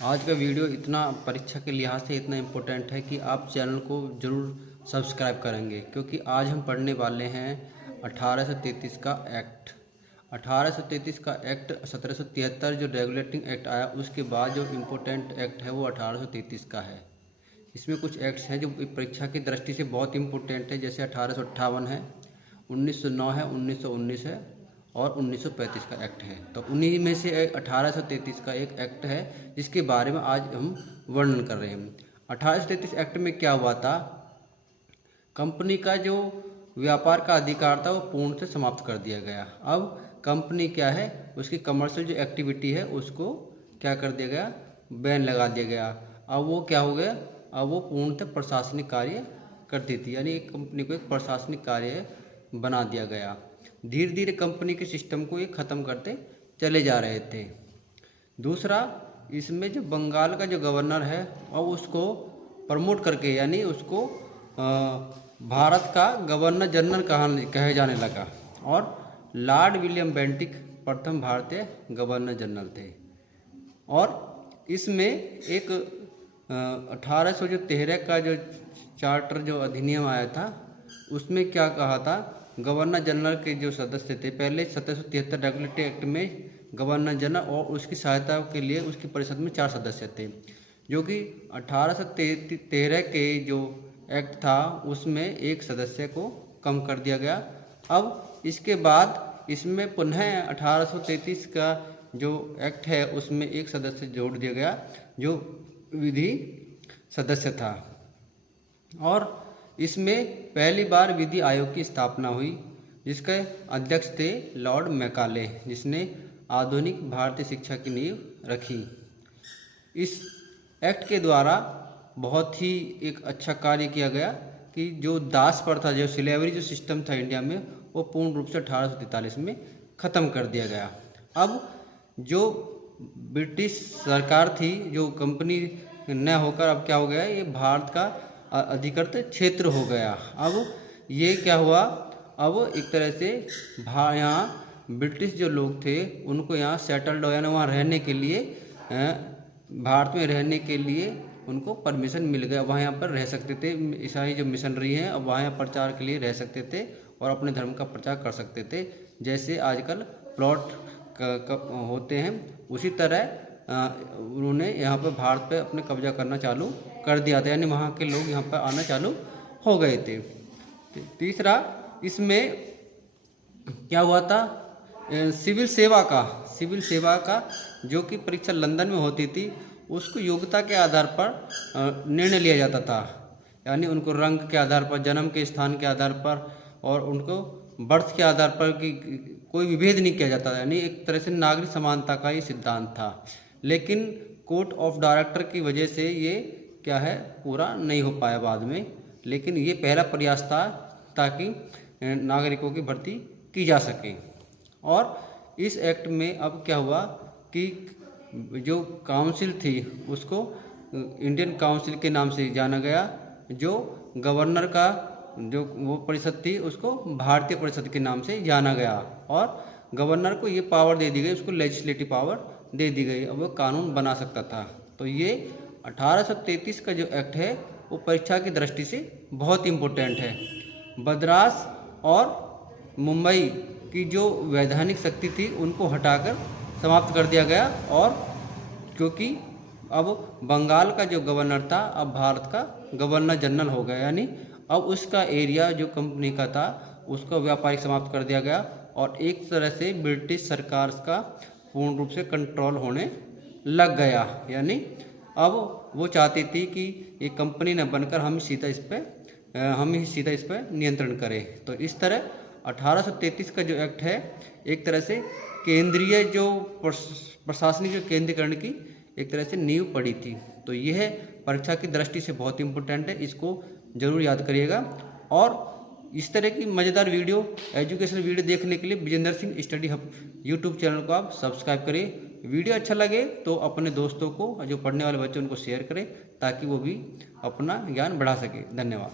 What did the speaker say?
आज का वीडियो इतना परीक्षा के लिहाज से इतना इम्पोर्टेंट है कि आप चैनल को ज़रूर सब्सक्राइब करेंगे, क्योंकि आज हम पढ़ने वाले हैं 1833 का एक्ट। 1833 का एक्ट 1773 जो रेगुलेटिंग एक्ट आया, उसके बाद जो इम्पोर्टेंट एक्ट है वो 1833 का है। इसमें कुछ एक्ट्स हैं जो परीक्षा की दृष्टि से बहुत इम्पोर्टेंट है, जैसे 1858 है, 1909 है, 1919 है और 1935 का एक्ट है। तो उन्हीं में से 1833 का एक एक्ट है जिसके बारे में आज हम वर्णन कर रहे हैं। 1833 एक्ट में क्या हुआ था, कंपनी का जो व्यापार का अधिकार था वो पूर्ण से समाप्त कर दिया गया। अब कंपनी क्या है, उसकी कमर्शियल जो एक्टिविटी है उसको क्या कर दिया गया, बैन लगा दिया गया। अब वो क्या हो गया, अब वो पूर्णतः प्रशासनिक कार्य करती थी, यानी एक कंपनी को एक प्रशासनिक कार्य बना दिया गया। धीरे धीरे कंपनी के सिस्टम को ये ख़त्म करते चले जा रहे थे। दूसरा, इसमें जो बंगाल का जो गवर्नर है और उसको प्रमोट करके, यानी उसको भारत का गवर्नर जनरल कहे जाने लगा, और लॉर्ड विलियम बेंटिक प्रथम भारतीय गवर्नर जनरल थे। और इसमें एक 1813 का जो चार्टर जो अधिनियम आया था, उसमें क्या कहा था, गवर्नर जनरल के जो सदस्य थे, पहले 1773 रेगुलेटरी एक्ट में गवर्नर जनरल और उसकी सहायता के लिए उसकी परिषद में 4 सदस्य थे, जो कि 1813 के जो एक्ट था उसमें एक सदस्य को कम कर दिया गया। अब इसके बाद इसमें पुनः 1833 का जो एक्ट है उसमें एक सदस्य जोड़ दिया गया जो विधि सदस्य था, और इसमें पहली बार विधि आयोग की स्थापना हुई, जिसके अध्यक्ष थे लॉर्ड मैकाले, जिसने आधुनिक भारतीय शिक्षा की नींव रखी। इस एक्ट के द्वारा बहुत ही एक अच्छा कार्य किया गया कि जो दास प्रथा, जो स्लेवरी जो सिस्टम था इंडिया में, वो पूर्ण रूप से 1843 में ख़त्म कर दिया गया। अब जो ब्रिटिश सरकार थी, जो कंपनी न होकर अब क्या हो गया, ये भारत का अधिकृत क्षेत्र हो गया। अब ये क्या हुआ, अब एक तरह से यहाँ ब्रिटिश जो लोग थे उनको यहाँ सेटल्ड हो, यानी वहाँ रहने के लिए, भारत में रहने के लिए उनको परमिशन मिल गया। वहाँ यहाँ पर रह सकते थे, ईसाई जो मिशनरी हैं अब वहाँ प्रचार के लिए रह सकते थे और अपने धर्म का प्रचार कर सकते थे, जैसे आजकल प्लॉट होते हैं, उसी तरह उन्होंने यहाँ पर भारत पे अपने कब्जा करना चालू कर दिया था, यानी वहाँ के लोग यहाँ पर आना चालू हो गए थे। तीसरा, इसमें क्या हुआ था, सिविल सेवा का जो कि परीक्षा लंदन में होती थी, उसको योग्यता के आधार पर निर्णय लिया जाता था, यानी उनको रंग के आधार पर, जन्म के स्थान के आधार पर और उनको बर्थ के आधार पर कि कोई विभेद नहीं किया जाता, यानी एक तरह से नागरिक समानता का ये सिद्धांत था। लेकिन कोर्ट ऑफ डायरेक्टर की वजह से ये क्या है, पूरा नहीं हो पाया बाद में, लेकिन ये पहला प्रयास था ताकि नागरिकों की भर्ती की जा सके। और इस एक्ट में अब क्या हुआ कि जो काउंसिल थी उसको इंडियन काउंसिल के नाम से जाना गया, जो गवर्नर का जो वो परिषद थी उसको भारतीय परिषद के नाम से जाना गया, और गवर्नर को ये पावर दे दी गई, उसको लेजिस्लेटिव पावर दे दी गई, अब वो कानून बना सकता था। तो ये 1833 का जो एक्ट है वो परीक्षा की दृष्टि से बहुत इम्पोर्टेंट है। मद्रास और मुंबई की जो वैधानिक शक्ति थी उनको हटाकर समाप्त कर दिया गया, और क्योंकि अब बंगाल का जो गवर्नर था अब भारत का गवर्नर जनरल हो गया, यानी अब उसका एरिया जो कंपनी का था उसका व्यापारिक समाप्त कर दिया गया, और एक तरह से ब्रिटिश सरकार का पूर्ण रूप से कंट्रोल होने लग गया। यानी अब वो चाहती थी कि ये कंपनी न बनकर हम ही सीधा इस पर नियंत्रण करें। तो इस तरह 1833 का जो एक्ट है एक तरह से केंद्रीय जो प्रशासनिक जो केंद्रीकरण की एक तरह से नींव पड़ी थी। तो यह परीक्षा की दृष्टि से बहुत इम्पोर्टेंट है, इसको ज़रूर याद करिएगा। और इस तरह की मज़ेदार वीडियो, एजुकेशनल वीडियो देखने के लिए Vijender Singh study hub YouTube channel को आप सब्सक्राइब करिए। वीडियो अच्छा लगे तो अपने दोस्तों को, जो पढ़ने वाले बच्चे उनको शेयर करें, ताकि वो भी अपना ज्ञान बढ़ा सके। धन्यवाद।